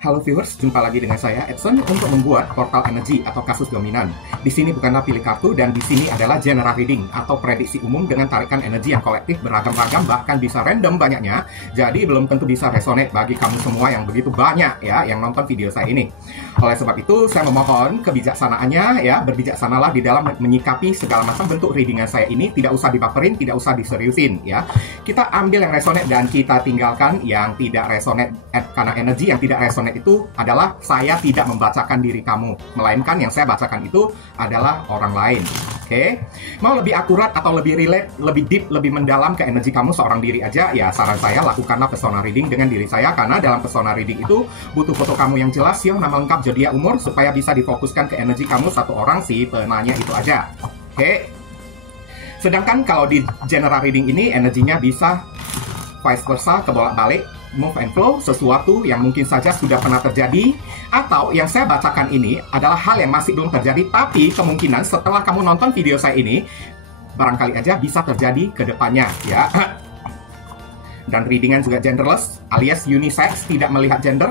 Halo viewers, jumpa lagi dengan saya Edson untuk membuat portal energi atau kasus dominan. Di sini bukanlah pilih kartu dan di sini adalah general reading atau prediksi umum dengan tarikan energi yang kolektif beragam-ragam bahkan bisa random banyaknya. Jadi belum tentu bisa resonate bagi kamu semua yang begitu banyak ya yang nonton video saya ini. Oleh sebab itu saya memohon kebijaksanaannya ya, berbijaksanalah di dalam menyikapi segala macam bentuk readingan saya ini, tidak usah dibaperin, tidak usah diseriusin ya. Kita ambil yang resonate dan kita tinggalkan yang tidak resonate karena energi yang tidak resonate itu adalah saya tidak membacakan diri kamu, melainkan yang saya bacakan itu adalah orang lain. Oke? Mau lebih akurat atau lebih relate, lebih deep, lebih mendalam ke energi kamu seorang diri aja, ya saran saya lakukanlah personal reading dengan diri saya, karena dalam personal reading itu butuh foto kamu yang jelas, sio, nama lengkap, zodiak, umur, supaya bisa difokuskan ke energi kamu satu orang si penanya itu aja. Oke? Sedangkan kalau di general reading ini energinya bisa vice versa, kebolak-balik, move and flow, sesuatu yang mungkin saja sudah pernah terjadi, atau yang saya bacakan ini adalah hal yang masih belum terjadi, tapi kemungkinan setelah kamu nonton video saya ini, barangkali aja bisa terjadi ke depannya, ya. Dan readingan juga genderless, alias unisex, tidak melihat gender.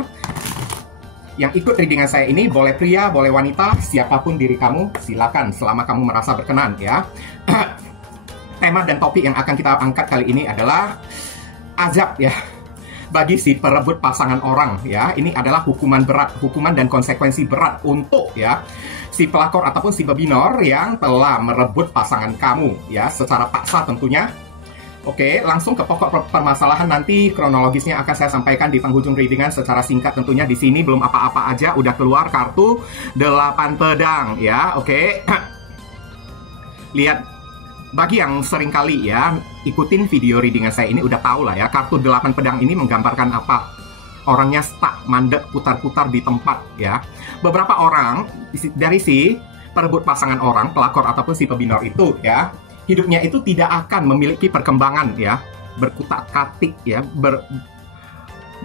Yang ikut readingan saya ini boleh pria, boleh wanita, siapapun diri kamu, silakan, selama kamu merasa berkenan, ya. Tema dan topik yang akan kita angkat kali ini adalah azab, ya. Bagi si perebut pasangan orang ya, ini adalah hukuman berat, hukuman dan konsekuensi berat untuk ya si pelakor ataupun si pebinor yang telah merebut pasangan kamu ya secara paksa tentunya. Oke, langsung ke pokok permasalahan, nanti kronologisnya akan saya sampaikan di penghujung readingan secara singkat tentunya. Di sini belum apa-apa aja udah keluar kartu 8 pedang ya. Oke. Lihat, bagi yang sering kali ya ikutin video readingan saya ini udah tahu lah ya, kartu 8 pedang ini menggambarkan apa? Orangnya stuck, mandek, putar-putar di tempat ya. Beberapa orang dari si perebut pasangan orang, pelakor ataupun si pebinor itu ya, hidupnya itu tidak akan memiliki perkembangan ya, berkutak-katik ya,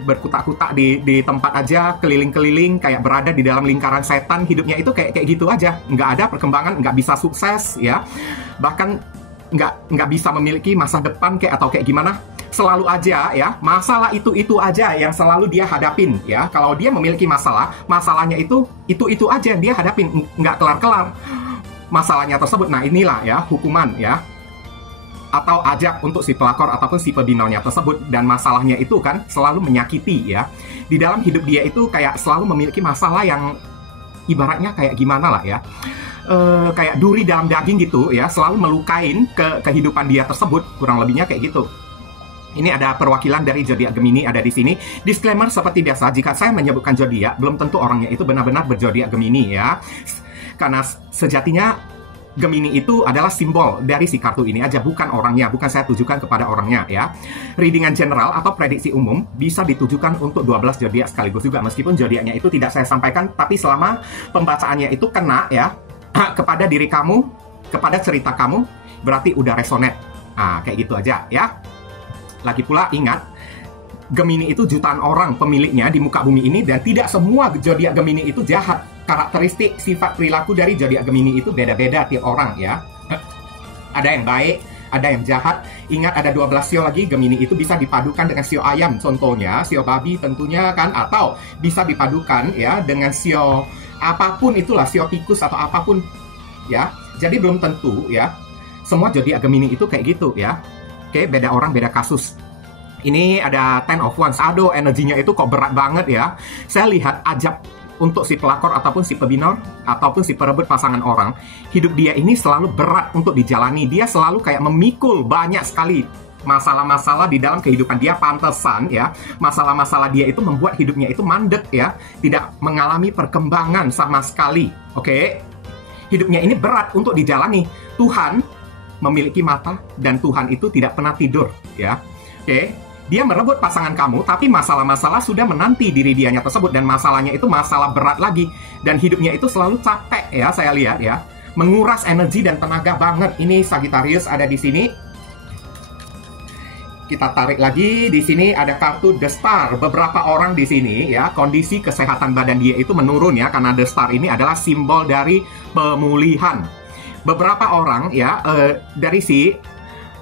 berkutak-kutak di tempat aja, keliling-keliling kayak berada di dalam lingkaran setan. Hidupnya itu kayak gitu aja, nggak ada perkembangan, nggak bisa sukses ya, bahkan nggak bisa memiliki masa depan kayak atau kayak gimana. Selalu aja ya masalah itu aja yang selalu dia hadapin ya. Kalau dia memiliki masalah, masalahnya itu aja yang dia hadapin, nggak kelar-kelar masalahnya tersebut. Nah inilah ya hukuman ya, atau ajak untuk si pelakor ataupun si pebinornya tersebut. Dan masalahnya itu kan selalu menyakiti ya. Di dalam hidup dia itu kayak selalu memiliki masalah yang ibaratnya kayak gimana lah ya, kayak duri dalam daging gitu ya, selalu melukain kehidupan dia tersebut, kurang lebihnya kayak gitu. Ini ada perwakilan dari zodiak Gemini ada di sini. Disclaimer seperti biasa, jika saya menyebutkan zodiak, belum tentu orangnya itu benar-benar berzodiak Gemini ya. Karena sejatinya Gemini itu adalah simbol dari si kartu ini aja, bukan orangnya, bukan saya tujukan kepada orangnya ya. Readingan general atau prediksi umum bisa ditujukan untuk 12 zodiak sekaligus juga, meskipun zodiaknya itu tidak saya sampaikan, tapi selama pembacaannya itu kena ya kepada diri kamu, kepada cerita kamu, berarti udah resonate. Nah, kayak gitu aja ya. Lagi pula ingat, Gemini itu jutaan orang pemiliknya di muka bumi ini, dan tidak semua zodiak Gemini itu jahat. Karakteristik sifat perilaku dari zodiak Gemini itu beda-beda tiap orang ya. Ada yang baik, ada yang jahat. Ingat, ada 12 sio lagi. Gemini itu bisa dipadukan dengan sio ayam contohnya, sio babi tentunya kan, atau bisa dipadukan ya dengan sio apapun itulah, sio tikus atau apapun ya. Jadi belum tentu ya semua zodiak Gemini itu kayak gitu ya. Oke, beda orang beda kasus. Ini ada 10 of Wands. Aduh, energinya itu kok berat banget ya. Saya lihat ajab untuk si pelakor ataupun si pebinor ataupun si perebut pasangan orang. Hidup dia ini selalu berat untuk dijalani. Dia selalu kayak memikul banyak sekali masalah-masalah di dalam kehidupan dia. Pantesan ya, masalah-masalah dia itu membuat hidupnya itu mandek ya, tidak mengalami perkembangan sama sekali. Oke, hidupnya ini berat untuk dijalani. Tuhan memiliki mata dan Tuhan itu tidak pernah tidur ya. Oke, dia merebut pasangan kamu, tapi masalah-masalah sudah menanti diri dianya tersebut, dan masalahnya itu masalah berat lagi, dan hidupnya itu selalu capek ya, saya lihat ya, menguras energi dan tenaga banget. Ini Sagittarius ada di sini. Kita tarik lagi, di sini ada kartu The Star. Beberapa orang di sini ya, kondisi kesehatan badan dia itu menurun ya, karena The Star ini adalah simbol dari pemulihan. Beberapa orang ya dari si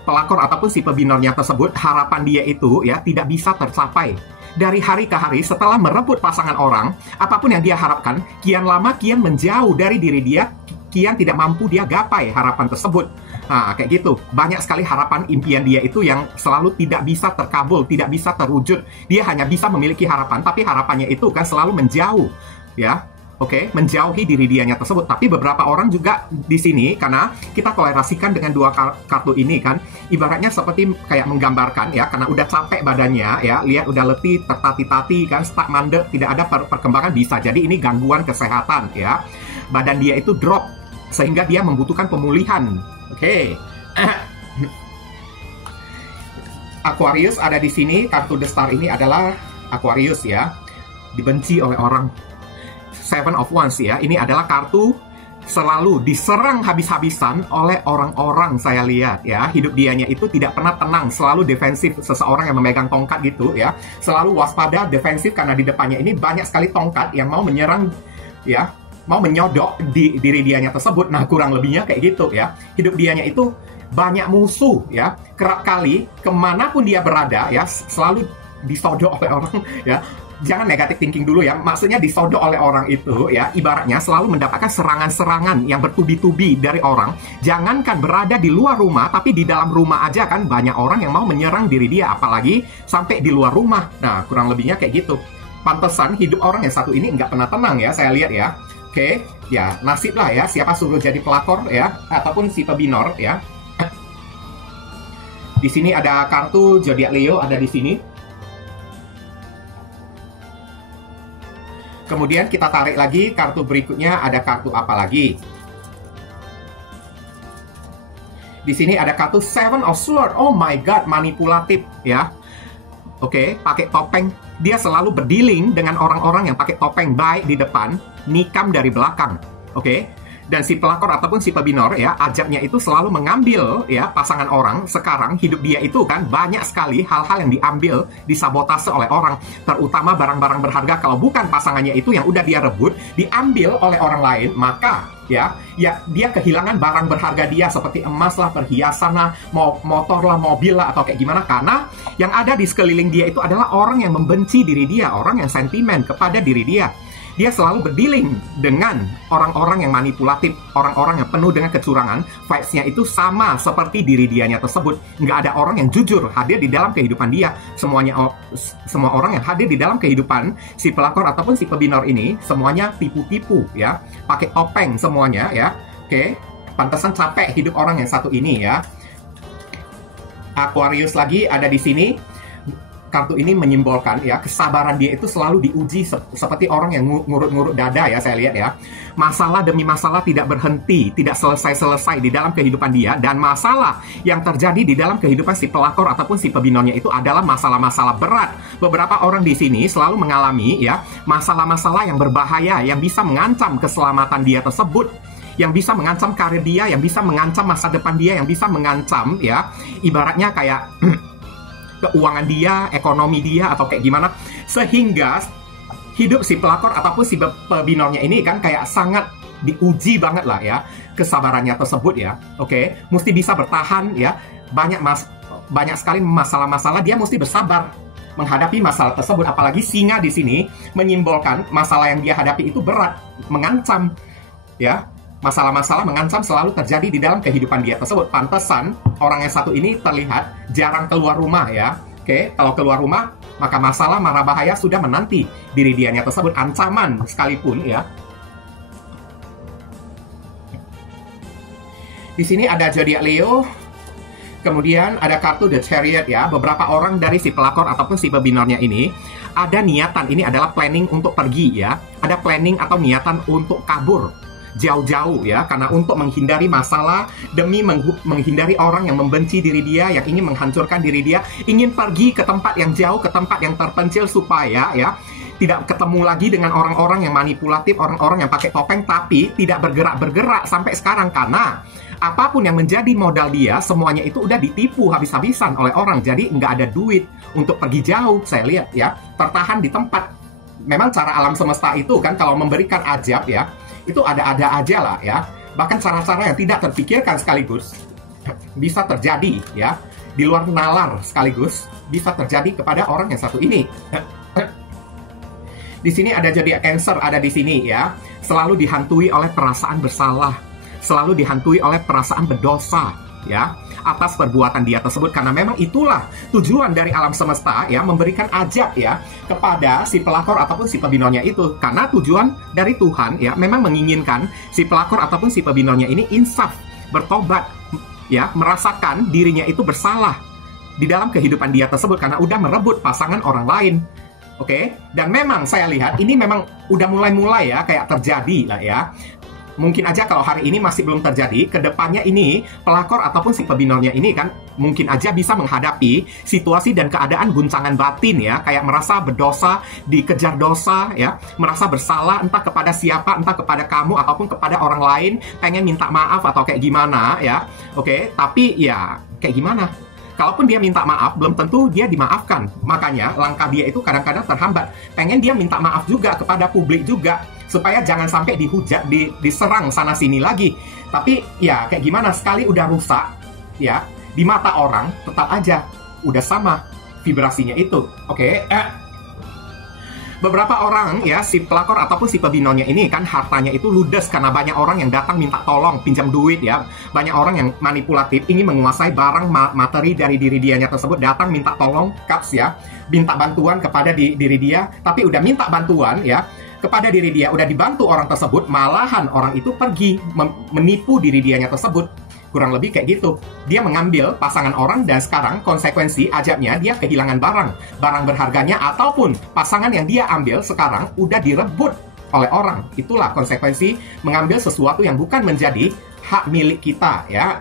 pelakor ataupun si pebinornya tersebut, harapan dia itu ya tidak bisa tercapai. dari hari ke hari setelah merebut pasangan orang, apapun yang dia harapkan, kian lama kian menjauh dari diri dia, kian tidak mampu dia gapai harapan tersebut. Nah, kayak gitu. Banyak sekali harapan impian dia itu yang selalu tidak bisa terkabul, tidak bisa terwujud. Dia hanya bisa memiliki harapan, tapi harapannya itu kan selalu menjauh, ya. Oke, menjauhi diri dianya tersebut. Tapi beberapa orang juga di sini, karena kita kolerasikan dengan dua kartu ini kan, ibaratnya seperti kayak menggambarkan ya, karena udah capek badannya ya, lihat udah letih, tertati-tati kan, stuck mandek, tidak ada perkembangan, bisa jadi ini gangguan kesehatan ya. Badan dia itu drop, sehingga dia membutuhkan pemulihan. Oke. Aquarius ada di sini, kartu The Star ini adalah Aquarius ya, dibenci oleh orang. Seven of Wands ya, ini adalah kartu selalu diserang habis-habisan oleh orang-orang. Saya lihat ya, hidup dianya itu tidak pernah tenang, selalu defensif. Seseorang yang memegang tongkat gitu ya, selalu waspada, defensif, karena di depannya ini banyak sekali tongkat yang mau menyerang ya, mau menyodok di diri dianya tersebut. Nah, kurang lebihnya kayak gitu ya. Hidup dianya itu banyak musuh ya, kerap kali kemanapun dia berada ya, selalu disodok oleh orang ya. Jangan negatif thinking dulu ya, maksudnya disodok oleh orang itu ya, ibaratnya selalu mendapatkan serangan-serangan yang bertubi-tubi dari orang. Jangankan berada di luar rumah, tapi di dalam rumah aja kan banyak orang yang mau menyerang diri dia, apalagi sampai di luar rumah. Nah, kurang lebihnya kayak gitu. Pantesan hidup orang yang satu ini nggak pernah tenang ya, saya lihat ya. Oke, ya nasib lah ya, siapa suruh jadi pelakor ya, ataupun si pebinor ya. Di sini ada kartu zodiak Leo ada di sini. Kemudian kita tarik lagi kartu berikutnya, ada kartu apa lagi? Di sini ada kartu Seven of Swords. Oh my God, manipulatif ya. Oke, pakai topeng. Dia selalu berdealing dengan orang-orang yang pakai topeng, baik di depan, nikam dari belakang. Oke. Dan si pelakor ataupun si pebinor ya, ajabnya itu selalu mengambil ya pasangan orang. Sekarang hidup dia itu kan banyak sekali hal-hal yang diambil, disabotase oleh orang, terutama barang-barang berharga. Kalau bukan pasangannya itu yang udah dia rebut, diambil oleh orang lain, maka ya dia kehilangan barang berharga dia, seperti emas lah, perhiasan lah, motor lah, mobil lah, atau kayak gimana. Karena yang ada di sekeliling dia itu adalah orang yang membenci diri dia, orang yang sentimen kepada diri dia. Dia selalu berdealing dengan orang-orang yang manipulatif, orang-orang yang penuh dengan kecurangan. Vibes-nya itu sama seperti diri dianya tersebut. Nggak ada orang yang jujur hadir di dalam kehidupan dia. Semua orang yang hadir di dalam kehidupan si pelakor ataupun si pebinor ini, semuanya tipu-tipu ya. Pakai topeng semuanya ya. Oke, pantesan capek hidup orang yang satu ini ya. Aquarius lagi ada di sini. Kartu ini menyimbolkan ya, kesabaran dia itu selalu diuji seperti orang yang ngurut-ngurut dada ya, saya lihat ya. Masalah demi masalah tidak berhenti, tidak selesai-selesai di dalam kehidupan dia. Dan masalah yang terjadi di dalam kehidupan si pelakor ataupun si pebinornya itu adalah masalah-masalah berat. Beberapa orang di sini selalu mengalami ya masalah-masalah yang berbahaya, yang bisa mengancam keselamatan dia tersebut, yang bisa mengancam karir dia, yang bisa mengancam masa depan dia, yang bisa mengancam ya, ibaratnya kayak keuangan dia, ekonomi dia, atau kayak gimana. Sehingga hidup si pelakor ataupun si pebinornya ini kan kayak sangat diuji banget lah ya, kesabarannya tersebut ya. Oke, mesti bisa bertahan ya. Banyak sekali masalah-masalah, dia mesti bersabar menghadapi masalah tersebut. Apalagi singa di sini menyimbolkan masalah yang dia hadapi itu berat, mengancam ya. Masalah-masalah mengancam selalu terjadi di dalam kehidupan dia tersebut. Pantesan orang yang satu ini terlihat jarang keluar rumah ya. Oke, kalau keluar rumah, maka masalah, mara bahaya sudah menanti diri dianya tersebut. Ancaman sekalipun ya. Di sini ada zodiak Leo. Kemudian ada kartu The Chariot ya. Beberapa orang dari si pelakor ataupun si pebinornya ini ada niatan, ini adalah planning untuk pergi ya. Ada planning atau niatan untuk kabur jauh-jauh ya, karena untuk menghindari masalah, demi menghindari orang yang membenci diri dia, yang ingin menghancurkan diri dia, ingin pergi ke tempat yang jauh, ke tempat yang terpencil supaya ya tidak ketemu lagi dengan orang-orang yang manipulatif, orang-orang yang pakai topeng, tapi tidak bergerak-bergerak sampai sekarang. Karena apapun yang menjadi modal dia, semuanya itu udah ditipu habis-habisan oleh orang. Jadi nggak ada duit untuk pergi jauh, saya lihat ya, tertahan di tempat. Memang cara alam semesta itu kan kalau memberikan ajab ya, itu ada-ada aja lah ya. Bahkan cara-cara yang tidak terpikirkan sekaligus bisa terjadi ya, di luar nalar sekaligus bisa terjadi kepada orang yang satu ini. Di sini ada zodiak Cancer, ada di sini ya. Selalu dihantui oleh perasaan bersalah, selalu dihantui oleh perasaan berdosa ya atas perbuatan dia tersebut, karena memang itulah tujuan dari alam semesta ya, memberikan ajab ya kepada si pelakor ataupun si pebinornya itu. Karena tujuan dari Tuhan ya memang menginginkan si pelakor ataupun si pebinornya ini insaf, bertobat ya, merasakan dirinya itu bersalah di dalam kehidupan dia tersebut karena udah merebut pasangan orang lain. Oke, dan memang saya lihat ini memang udah mulai-mulai ya kayak terjadi lah ya. Mungkin aja kalau hari ini masih belum terjadi, kedepannya ini pelakor ataupun si pebinornya ini kan mungkin aja bisa menghadapi situasi dan keadaan guncangan batin ya, kayak merasa berdosa, dikejar dosa ya, merasa bersalah entah kepada siapa, entah kepada kamu ataupun kepada orang lain, pengen minta maaf atau kayak gimana ya. Oke, tapi ya kayak gimana? Kalaupun dia minta maaf, belum tentu dia dimaafkan. Makanya langkah dia itu kadang-kadang terhambat. Pengen dia minta maaf juga kepada publik juga, supaya jangan sampai dihujat, diserang sana-sini lagi. Tapi ya kayak gimana, sekali udah rusak, ya di mata orang tetap aja udah sama vibrasinya itu. Oke. Beberapa orang ya, si pelakor ataupun si pebinornya ini kan hartanya itu ludes karena banyak orang yang datang minta tolong, pinjam duit ya. Banyak orang yang manipulatif, ingin menguasai barang materi dari diri dianya tersebut, datang minta tolong, caps ya, minta bantuan kepada diri dia, tapi udah minta bantuan ya kepada diri dia, udah dibantu orang tersebut, malahan orang itu pergi menipu diri dianya tersebut. Kurang lebih kayak gitu. Dia mengambil pasangan orang dan sekarang konsekuensi ajabnya dia kehilangan barang berharganya, ataupun pasangan yang dia ambil sekarang udah direbut oleh orang. Itulah konsekuensi mengambil sesuatu yang bukan menjadi hak milik kita ya.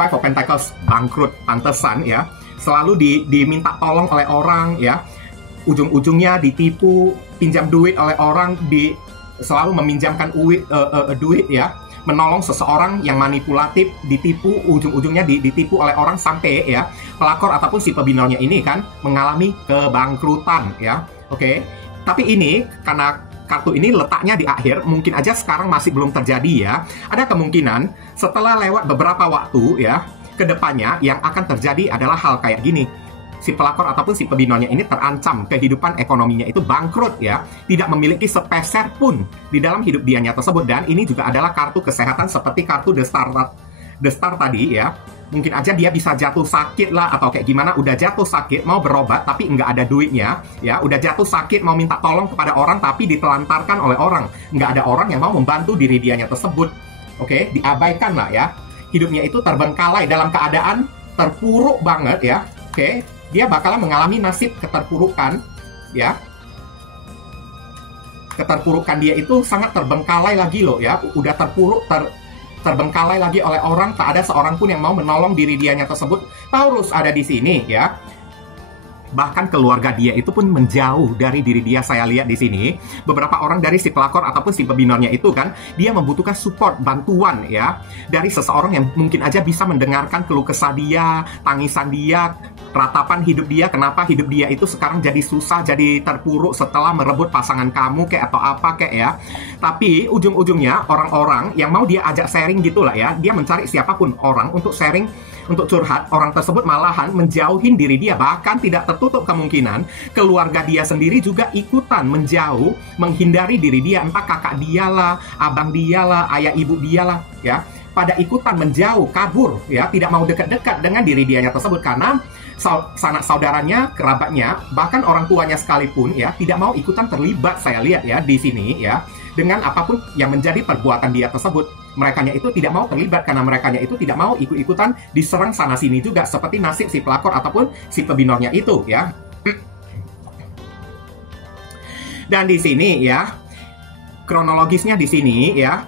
Five of Pentacles, bangkrut, pantesan ya. Selalu diminta tolong oleh orang ya. Ujung-ujungnya ditipu, pinjam duit oleh orang, selalu meminjamkan duit ya, menolong seseorang yang manipulatif, ditipu, ujung-ujungnya ditipu oleh orang sampai ya pelakor ataupun si pebinornya ini kan mengalami kebangkrutan ya. Oke. Tapi ini karena kartu ini letaknya di akhir, mungkin aja sekarang masih belum terjadi ya. Ada kemungkinan setelah lewat beberapa waktu ya, kedepannya yang akan terjadi adalah hal kayak gini. Si pelakor ataupun si pebinornya ini terancam kehidupan ekonominya itu bangkrut ya, tidak memiliki sepeser pun di dalam hidup dianya tersebut. Dan ini juga adalah kartu kesehatan seperti kartu The Star tadi ya. Mungkin aja dia bisa jatuh sakit lah atau kayak gimana, udah jatuh sakit mau berobat tapi nggak ada duitnya ya, udah jatuh sakit mau minta tolong kepada orang tapi ditelantarkan oleh orang, nggak ada orang yang mau membantu diri dianya tersebut. Oke, diabaikan lah ya, hidupnya itu terbengkalai dalam keadaan terpuruk banget ya. Oke, dia bakalan mengalami nasib keterpurukan ya. Keterpurukan dia itu sangat terbengkalai lagi loh ya, udah terpuruk, terbengkalai lagi oleh orang, tak ada seorang pun yang mau menolong diri dianya tersebut. Taurus ada di sini ya. Bahkan keluarga dia itu pun menjauh dari diri dia. Saya lihat di sini beberapa orang dari si pelakor ataupun si pebinornya itu kan, dia membutuhkan support, bantuan ya dari seseorang yang mungkin aja bisa mendengarkan keluh kesah dia, tangisan dia, ratapan hidup dia, kenapa hidup dia itu sekarang jadi susah, jadi terpuruk setelah merebut pasangan kamu kayak atau apa kayak ya. Tapi ujung-ujungnya orang-orang yang mau dia ajak sharing gitulah ya, dia mencari siapapun orang untuk sharing, untuk curhat, orang tersebut malahan menjauhin diri dia. Bahkan tidak tertutup kemungkinan keluarga dia sendiri juga ikutan menjauh, menghindari diri dia, entah kakak dia lah, abang dia lah, ayah ibu dia lah ya, pada ikutan menjauh, kabur ya, tidak mau dekat-dekat dengan diri dianya tersebut karena sanak saudaranya, kerabatnya, bahkan orang tuanya sekalipun ya tidak mau ikutan terlibat. Saya lihat ya di sini ya, dengan apapun yang menjadi perbuatan dia tersebut. Merekanya itu tidak mau terlibat karena merekanya itu tidak mau ikut-ikutan diserang sana sini juga seperti nasib si pelakor ataupun si pebinornya itu ya. Dan di sini ya, kronologisnya di sini ya,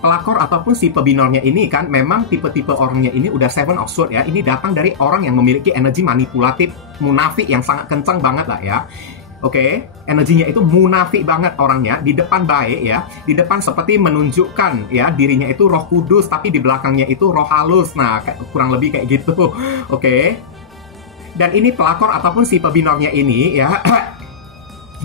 pelakor ataupun si pebinornya ini kan memang tipe-tipe orangnya ini udah Seven of Swords ya. Ini datang dari orang yang memiliki energi manipulatif, munafik yang sangat kencang banget lah ya. Oke, energinya itu munafik banget orangnya, di depan baik ya, di depan seperti menunjukkan ya dirinya itu Roh Kudus, tapi di belakangnya itu roh halus. Nah, kurang lebih kayak gitu. Oke. Dan ini pelakor ataupun si pebinornya ini ya,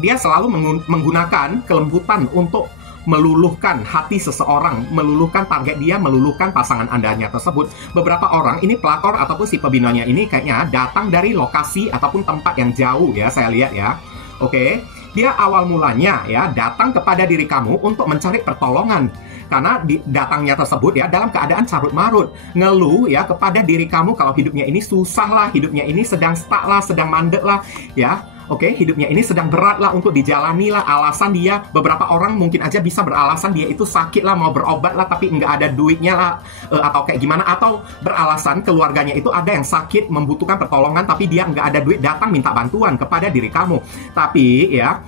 dia selalu menggunakan kelembutan untuk meluluhkan hati seseorang, meluluhkan target dia, meluluhkan pasangan Andanya tersebut. Beberapa orang ini pelakor ataupun si pebinonya ini kayaknya datang dari lokasi ataupun tempat yang jauh ya, saya lihat ya. Oke, dia awal mulanya ya datang kepada diri kamu untuk mencari pertolongan. Karena datangnya tersebut ya dalam keadaan carut marut, ngeluh ya kepada diri kamu kalau hidupnya ini susah lah, hidupnya ini sedang stuck lah, sedang mandek lah ya. Oke, hidupnya ini sedang berat lah untuk dijalani lah. Alasan dia, beberapa orang mungkin aja bisa beralasan dia itu sakit lah, mau berobat lah, tapi nggak ada duitnya lah, atau kayak gimana. Atau beralasan keluarganya itu ada yang sakit, membutuhkan pertolongan, tapi dia nggak ada duit, datang minta bantuan kepada diri kamu. Tapi ya,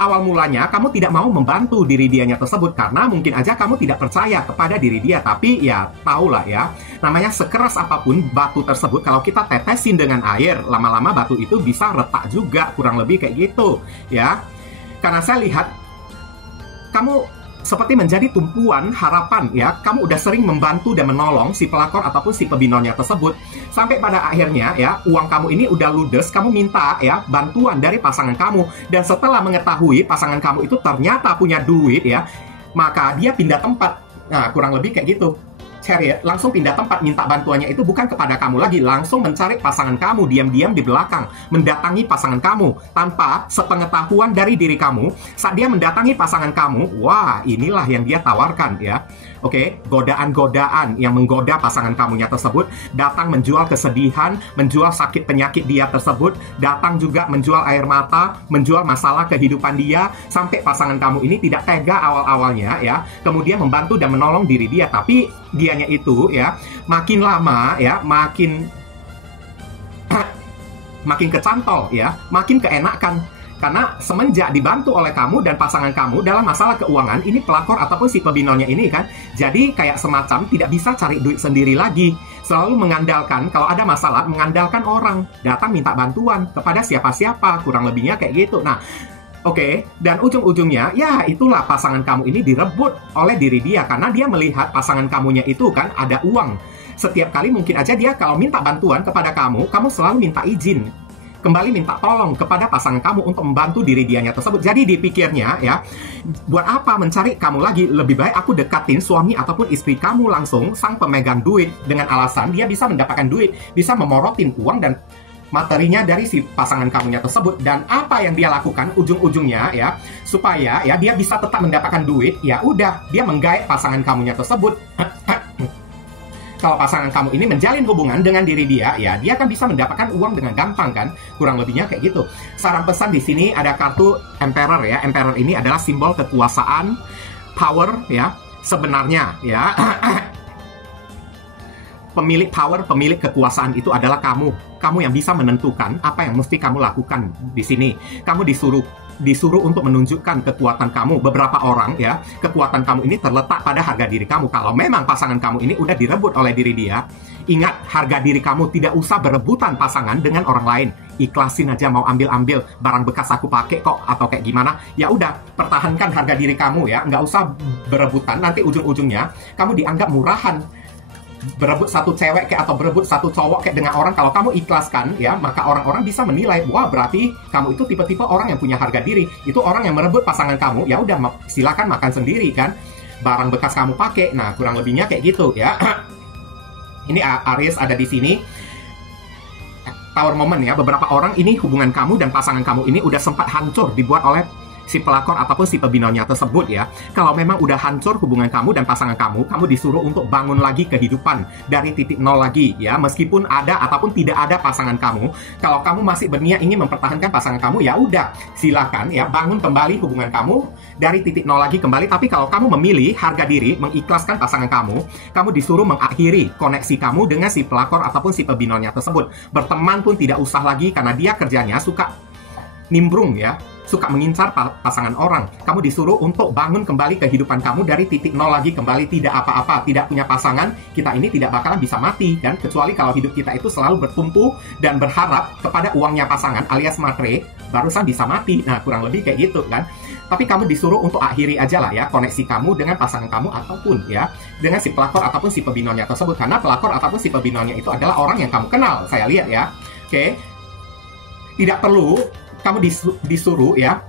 awal mulanya kamu tidak mau membantu diri dianya tersebut karena mungkin aja kamu tidak percaya kepada diri dia. Tapi ya tahulah ya, namanya sekeras apapun batu tersebut, kalau kita tetesin dengan air, lama-lama batu itu bisa retak juga, kurang lebih kayak gitu ya. Karena saya lihat kamu seperti menjadi tumpuan harapan ya. Kamu udah sering membantu dan menolong si pelakor ataupun si pebinonya tersebut, sampai pada akhirnya ya uang kamu ini udah ludes, kamu minta ya bantuan dari pasangan kamu. Dan setelah mengetahui pasangan kamu itu ternyata punya duit ya, maka dia pindah tempat. Nah, kurang lebih kayak gitu. Chariot langsung pindah tempat, minta bantuannya itu bukan kepada kamu lagi, langsung mencari pasangan kamu, diam-diam di belakang, mendatangi pasangan kamu tanpa sepengetahuan dari diri kamu. Saat dia mendatangi pasangan kamu, wah inilah yang dia tawarkan ya. Oke, godaan-godaan yang menggoda pasangan kamunya tersebut, datang menjual kesedihan, menjual sakit penyakit dia tersebut, datang juga menjual air mata, menjual masalah kehidupan dia, sampai pasangan kamu ini tidak tega awal-awalnya ya, kemudian membantu dan menolong diri dia. Tapi dianya itu ya, makin lama ya, makin kecantol ya, makin keenakan. Karena semenjak dibantu oleh kamu dan pasangan kamu dalam masalah keuangan, ini pelakor ataupun si pebinonya ini kan, jadi kayak semacam tidak bisa cari duit sendiri lagi. Selalu mengandalkan, kalau ada masalah, mengandalkan orang. Datang minta bantuan kepada siapa-siapa, kurang lebihnya kayak gitu. Nah, oke, dan ujung-ujungnya, ya itulah pasangan kamu ini direbut oleh diri dia. Karena dia melihat pasangan kamunya itu kan ada uang. Setiap kali mungkin aja dia kalau minta bantuan kepada kamu selalu minta izin. Kembali minta tolong kepada pasangan kamu untuk membantu diri dianya tersebut. Jadi dipikirnya ya, buat apa mencari kamu lagi? Lebih baik aku dekatin suami ataupun istri kamu langsung, sang pemegang duit, dengan alasan dia bisa mendapatkan duit, bisa memorotin uang dan materinya dari si pasangan kamunya tersebut. Dan apa yang dia lakukan ujung-ujungnya ya, supaya ya dia bisa tetap mendapatkan duit, ya udah dia menggait pasangan kamunya tersebut. Kalau pasangan kamu ini menjalin hubungan dengan diri dia, ya dia akan bisa mendapatkan uang dengan gampang kan, kurang lebihnya kayak gitu. Saran pesan di sini ada kartu Emperor ya. Emperor ini adalah simbol kekuasaan, power ya. Sebenarnya ya, pemilik power, pemilik kekuasaan itu adalah kamu. Kamu yang bisa menentukan apa yang mesti kamu lakukan di sini. Kamu disuruh untuk menunjukkan kekuatan kamu. Beberapa orang ya, kekuatan kamu ini terletak pada harga diri kamu. Kalau memang pasangan kamu ini udah direbut oleh diri dia, ingat harga diri kamu, tidak usah berebutan pasangan dengan orang lain. Ikhlasin aja, mau ambil barang bekas aku pakai kok atau kayak gimana. Ya udah, pertahankan harga diri kamu ya, nggak usah berebutan. Nanti ujung-ujungnya kamu dianggap murahan. Berebut satu cewek kayak atau berebut satu cowok kayak dengan orang, kalau kamu ikhlaskan ya, maka orang-orang bisa menilai, wah berarti kamu itu tipe-tipe orang yang punya harga diri. Itu orang yang merebut pasangan kamu, ya udah silakan makan sendiri kan, barang bekas kamu pakai. Nah, kurang lebihnya kayak gitu ya. Ini Aries ada di sini. Tower moment ya, beberapa orang ini hubungan kamu dan pasangan kamu ini udah sempat hancur dibuat oleh si pelakor ataupun si pebinonya tersebut ya. Kalau memang udah hancur hubungan kamu dan pasangan kamu disuruh untuk bangun lagi kehidupan dari titik nol lagi ya. Meskipun ada ataupun tidak ada pasangan kamu, kalau kamu masih berniat ingin mempertahankan pasangan kamu, ya udah silakan ya, bangun kembali hubungan kamu dari titik nol lagi kembali. Tapi kalau kamu memilih harga diri, mengikhlaskan pasangan kamu disuruh mengakhiri koneksi kamu dengan si pelakor ataupun si pebinonya tersebut. Berteman pun tidak usah lagi, karena dia kerjanya suka nimbrung ya, suka mengincar pasangan orang. Kamu disuruh untuk bangun kembali kehidupan kamu dari titik nol lagi kembali, tidak apa-apa, tidak punya pasangan, kita ini tidak bakalan bisa mati kan, kecuali kalau hidup kita itu selalu bertumpu dan berharap kepada uangnya pasangan alias matre, barusan bisa mati. Nah, kurang lebih kayak gitu kan. Tapi kamu disuruh untuk akhiri aja lah ya koneksi kamu dengan pasangan kamu ataupun ya dengan si pelakor ataupun si pebinonya tersebut, karena pelakor ataupun si pebinonya itu adalah orang yang kamu kenal, saya lihat ya. Oke. Tidak perlu kamu disuruh ya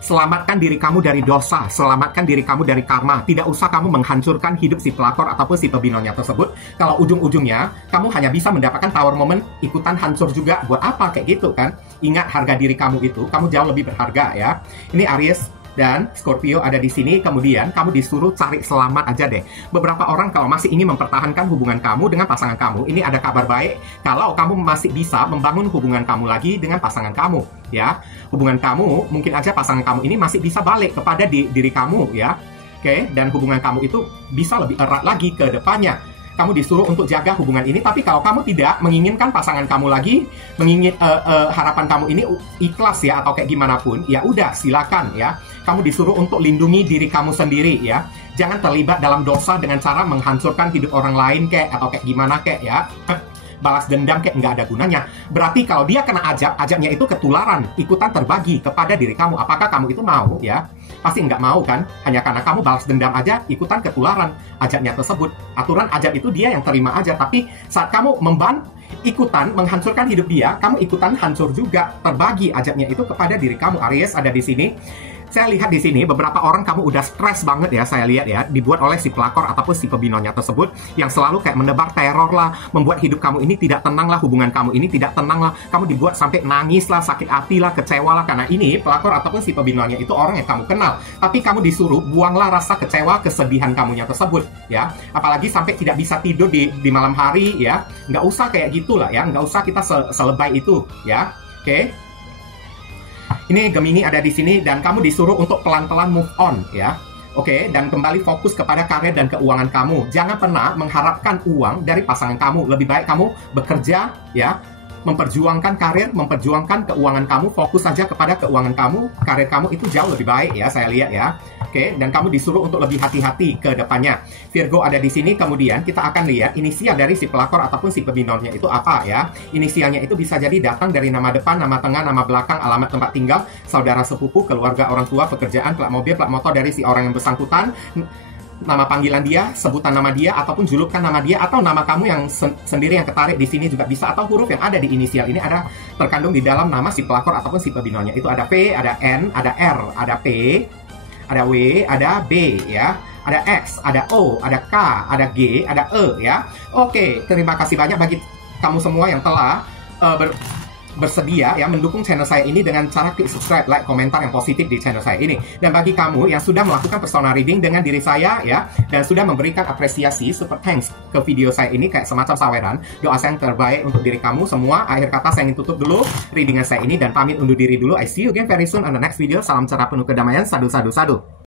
Selamatkan diri kamu dari dosa, selamatkan diri kamu dari karma. Tidak usah kamu menghancurkan hidup si pelakor ataupun si pebinonya tersebut. Kalau ujung-ujungnya kamu hanya bisa mendapatkan power moment, ikutan hancur juga. Buat apa kayak gitu kan? Ingat harga diri kamu itu, kamu jauh lebih berharga ya. Ini Aries dan Scorpio ada di sini, kemudian kamu disuruh cari selamat aja deh. Beberapa orang kalau masih ingin mempertahankan hubungan kamu dengan pasangan kamu, ini ada kabar baik kalau kamu masih bisa membangun hubungan kamu lagi dengan pasangan kamu, ya. Hubungan kamu, mungkin aja pasangan kamu ini masih bisa balik kepada diri kamu, ya. Oke, dan hubungan kamu itu bisa lebih erat lagi ke depannya. Kamu disuruh untuk jaga hubungan ini, tapi kalau kamu tidak menginginkan pasangan kamu lagi, harapan kamu ini ikhlas ya atau kayak gimana pun, ya udah silakan ya. Kamu disuruh untuk lindungi diri kamu sendiri ya. Jangan terlibat dalam dosa dengan cara menghancurkan hidup orang lain kayak atau kayak gimana kayak ya. Balas dendam kayak nggak ada gunanya. Berarti kalau dia kena ajabnya itu ketularan, ikutan terbagi kepada diri kamu. Apakah kamu itu mau ya? Pasti nggak mau kan? Hanya karena kamu balas dendam aja, ikutan ketularan ajabnya tersebut. Aturan ajab itu dia yang terima aja. Tapi saat kamu ikutan menghancurkan hidup dia, kamu ikutan hancur juga. Terbagi ajabnya itu kepada diri kamu. Aries ada di sini. Saya lihat di sini beberapa orang kamu udah stres banget ya, saya lihat ya, dibuat oleh si pelakor ataupun si pebinonya tersebut yang selalu kayak menebar teror lah, membuat hidup kamu ini tidak tenang lah, hubungan kamu ini tidak tenang lah, kamu dibuat sampai nangis lah, sakit hati lah, kecewa lah, karena ini pelakor ataupun si pebinonya itu orang yang kamu kenal, tapi kamu disuruh buanglah rasa kecewa, kesedihan kamunya tersebut ya, apalagi sampai tidak bisa tidur di malam hari ya, nggak usah kayak gitulah ya, nggak usah kita selebay itu ya, oke? Ini Gemini ada di sini dan kamu disuruh untuk pelan-pelan move on ya. Oke, dan kembali fokus kepada karir dan keuangan kamu. Jangan pernah mengharapkan uang dari pasangan kamu. Lebih baik kamu bekerja ya, memperjuangkan karir, memperjuangkan keuangan kamu, fokus saja kepada keuangan kamu, karir kamu itu jauh lebih baik ya, saya lihat ya. Oke, dan kamu disuruh untuk lebih hati-hati ke depannya. Virgo ada di sini, kemudian kita akan lihat inisial dari si pelakor ataupun si pebinonya itu apa ya. Inisialnya itu bisa jadi datang dari nama depan, nama tengah, nama belakang, alamat tempat tinggal, saudara sepupu, keluarga orang tua, pekerjaan, plat mobil, plat motor dari si orang yang bersangkutan, nama panggilan dia, sebutan nama dia, ataupun julukan nama dia, atau nama kamu yang sendiri yang ketarik di sini juga bisa, atau huruf yang ada di inisial ini ada terkandung di dalam nama si pelakor ataupun si pebinonya. Itu ada P, ada N, ada R, ada P, ada W, ada B ya, ada X, ada O, ada K, ada G, ada E ya. Oke, terima kasih banyak bagi kamu semua yang telah bersedia ya mendukung channel saya ini dengan cara klik subscribe, like, komentar yang positif di channel saya ini. Dan bagi kamu yang sudah melakukan personal reading dengan diri saya ya, dan sudah memberikan apresiasi super thanks ke video saya ini kayak semacam saweran, doa saya yang terbaik untuk diri kamu semua. Akhir kata saya ingin tutup dulu readingan saya ini dan pamit undur diri dulu. I see you again very soon on the next video. Salam cerah penuh kedamaian. Sadu, sadu, sadu.